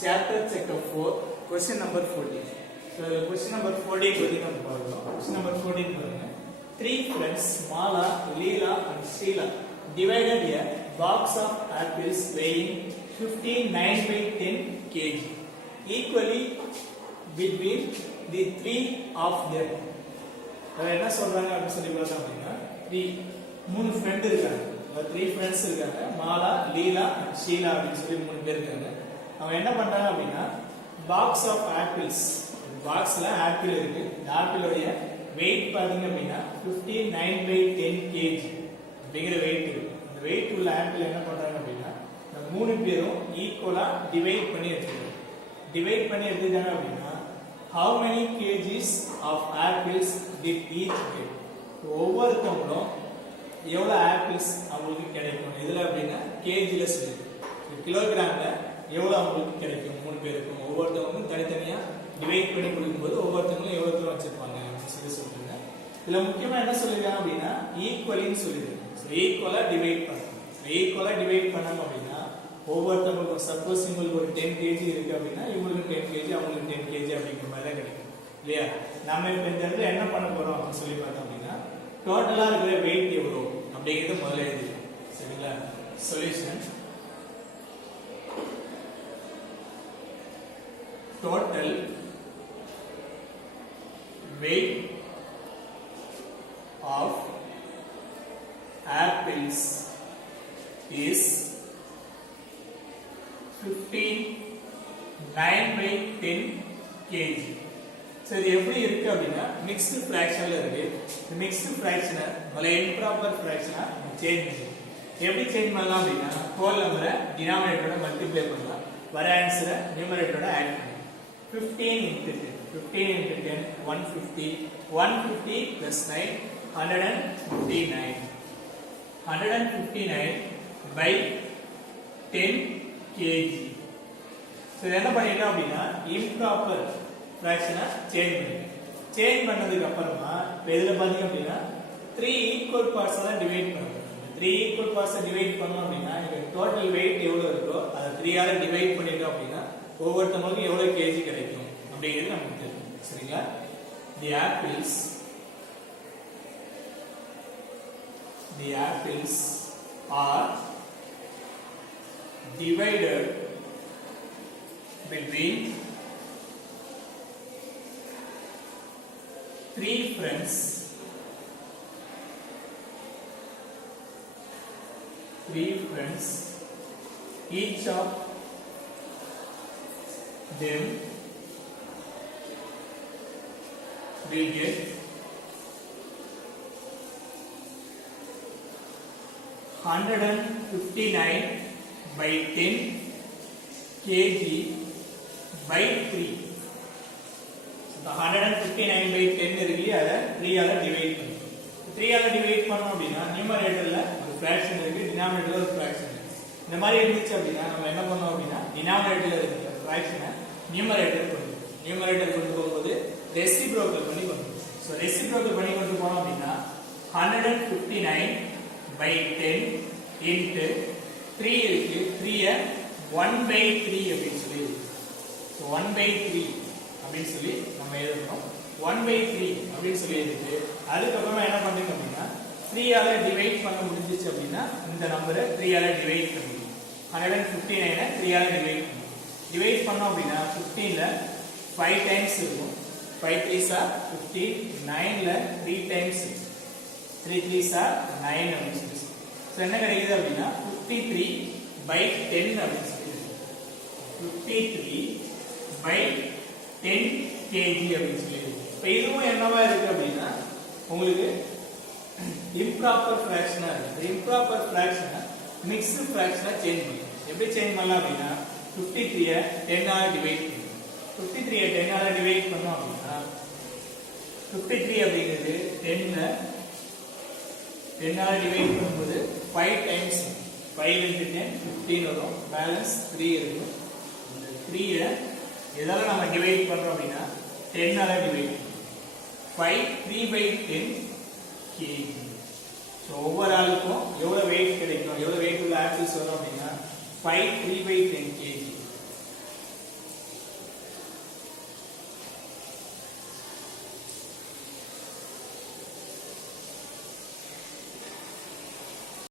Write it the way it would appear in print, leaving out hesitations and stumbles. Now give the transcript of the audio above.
chapter chapter 4 question number 14. So question number 14 பத்தி நம்ம பார்க்கலாம். Question number 14 பாருங்க. Three friends Mala, Leela and Sheila divided a box of apples weighing 59 by 10 kg equally between the three of them. என்ன சொல்றாங்க அப்படி சொல்லி பார்த்தா அப்படின்னா மூணு ஃப்ரெண்ட் இருக்காங்க. த்ரீ ஃப்ரெண்ட்ஸ் இருக்காங்க. மாலா, லீலா அண்ட் ஷீலா அப்படின்னு சொல்லி மூணு பேர் இருக்காங்க. அவங்க என்ன பண்றாங்க அப்படின்னா பாக்ஸ் ஆஃப் ஆப்பிள்ஸ், பாக்ஸ்ல ஆப்பிள் இருக்கு. இந்த ஆப்பிளோடைய வெயிட் பாத்தீங்க அப்படின்னா 59 by 10 kg அப்படிங்கிற வெயிட் இருக்கு. அந்த வெயிட் உள்ள ஆப்பிள் என்ன பண்றாங்க அப்படின்னா இந்த மூணு பேரும் ஈக்குவலா டிவைட் பண்ணி எடுத்துக்கிறாங்க. டிவைட் பண்ணி எடுத்துட்டாங்க அப்படின்னா how many kgs of apples did each get? ஒவ்வொருத்தவங்களும் எவ்வளவு ஆப்பிள்ஸ் அவங்களுக்கு கிடைக்கும் இதுல அப்படின்னா கேஜில சொல்லுது. கிலோகிராம்ல எவ்வளவு அவங்களுக்கு கிடைக்கும் மூணு பேருக்கும் ஒவ்வொருத்தவங்களும் தனித்தனியா டிவைட் பண்ணி கொடுக்கும்போது ஒவ்வொருத்தவங்களும் எவ்வளவு தூரம் வச்சிருப்பாங்க அப்படின்னு சொல்லி சொல்றாங்க. இதுல முக்கியமா என்ன சொல்லிருக்காங்க அப்படின்னா ஈக்குவலின்னு சொல்லிருக்காங்க. ஈக்குவலா டிவைட் பண்ணணும். ஈக்குவலா டிவைட் பண்ணணும் அப்படின்னா ஒவ்வொருத்தவங்களுக்கும் சப்போஸ் உங்களுக்கு ஒரு 10 kg இருக்கு அப்படின்னா இவங்களுக்கு 10 kg அவங்களுக்கு 10 kg அப்படிங்கிற மாதிரி தான் கிடைக்கும் இல்லையா? நம்ம இப்ப இந்த இடத்துல என்ன பண்ண போறோம் அப்படின்னு சொல்லி பார்த்தோம் அப்படின்னா டோட்டலா இருக்கிற வெயிட் எவ்வளவு அப்படிங்கறத முதல்ல எழுதிக்கலாம். சரிங்களா? Solution total weight of apples is 59 by 10 kg. So இது எப்படி இருக்கு அப்படின்னா மிக்ஸ்டு ஃபிராக்ஷன்ல இருக்கு. இந்த மிக்ஸ்டு ஃபிராக்ஷனை முதல்ல இம்ப்ராப்பர் ஃபிராக்ஷனா சேஞ்ச் பண்ணணும். எப்படி சேஞ்ச் பண்ணலாம் அப்படின்னா ஹோல் நம்பரை டினாமினேட்டரோட மல்டிப்ளை பண்ணலாம். வர ஆன்சரை நியூமரேட்டரோட ஆட் பண்ணலாம். 15 into 10 15 into 10 150 150 plus 9 159 159 by 10 kg. So என்ன பண்ணிட்டோம் அப்படின்னா இம்ப்ராப்பர் ஃபிராக்ஷனை சேஞ்ச் பண்ணிட்டோம். சேஞ்ச் பண்ணதுக்கு அப்புறமா இதுல பாத்தீங்க அப்படின்னா 3 ஈக்குவல் பார்ட்ஸா தான் டிவைட் பண்ணணும். 3 ஈக்குவல் பார்ட்ஸா டிவைட் பண்ணோம் அப்படின்னா இங்க டோட்டல் வெயிட் எவ்வளவு இருக்கோ அதை 3 ஆல டிவைட் பண்ணிட்டோம் அப்படின்னா ஒவ்வொருத்தவங்களுக்கும் எவ்வளவு கேஜி கிடைக்கும் அப்படிங்கிறது நமக்கு தெரியும். சரிங்களா? the apples are divided between 3 friends each of them will get 159 by 10 kg by 3. So 159 by 10 இருக்கு அத 3 ஆல டிவைட் பண்ணனும். 3 ஆல டிவைட் பண்ணோம் அப்படினா நியூமரேட்டர்ல ஒரு ஃபிராக்ஷன் இருக்கு, டினாமினேட்டர்ல ஒரு ஃபிராக்ஷன் இருக்கு. இந்த மாதிரி இருந்துச்சு அப்படினா நம்ம என்ன பண்ணோம் அப்படினா டினாமினேட்டர்ல இருக்கிற ஃபிராக்ஷனை நியூமரேட்டர் கொண்டு போவோம். நியூமரேட்டர் கொண்டு போகும்போது ரெசிப்ரோக்கல் பண்ணி கொண்டு போவோம். சோ ரெசிப்ரோக்கல் பண்ணி கொண்டு போறோம் அப்படினா 159 by 10 into 3 இருக்கு. 3 1 by 3 அப்படி சொல்லி. சோ 1 by 3 அப்படி சொல்லி நம்ம எழுதணும். 1 by 3 அப்படி சொல்லி எழுதிட்டு அதுக்கு அப்புறமா என்ன பண்றீங்க அப்படினா 3 ஆல டிவைட் பண்ண முடிஞ்சிச்சு அப்படினா இந்த நம்பரை 3 ஆல டிவைட் பண்ணிடுங்க. 159 3 ஆல டிவைட் பண்ணுங்க. டிவைட் பண்ணோம் அப்படினா 15 ல 5 டைம்ஸ் இருக்கும். 5 3s are 15. 9 ல 3 டைம்ஸ் 3 3s are 9 அப்படி சொல்லி. சோ என்ன கிடைக்குது அப்படினா 53 by 10 அப்படி சொல்லி. 53 by 10 kg அப்படி சொல்லி. இப்போ இதுவும் என்னவா இருக்கு அப்படினா உங்களுக்கு இம்ப்ராப்பர் ஃபிராக்ஷனா இருக்கு. இம்ப்ராப்பர் ஃபிராக்ஷனை மிக்ஸ்டு ஃபிராக்ஷனா சேஞ்ச் பண்ணலாம். எப்படி சேஞ்ச் பண்ணலாம் அப்படினா 53 ஐ 10 ஆல டிவைட் பண்ணணும். 53 ஐ 10 ஆல டிவைட் பண்ணோம் அப்படினா 53 அப்படிங்கிறது 10 ஆல டிவைட் பண்ணும்போது 5 டைம்ஸ் 5 into 10 15 வரும். பேலன்ஸ் 3 இருக்கும். இந்த 3 ஐ எதால நம்ம டிவைட் பண்றோம் அப்படினா 10 ஆல டிவைட் 5 3 by 10 kg. சோ ஓவராலுக்கும் எவ்வளவு வெயிட் கிடைக்கும், எவ்வளவு வெயிட் உள்ள ஆப்பிள்ஸ் வரும் அப்படினா 5 3 by 10 kg.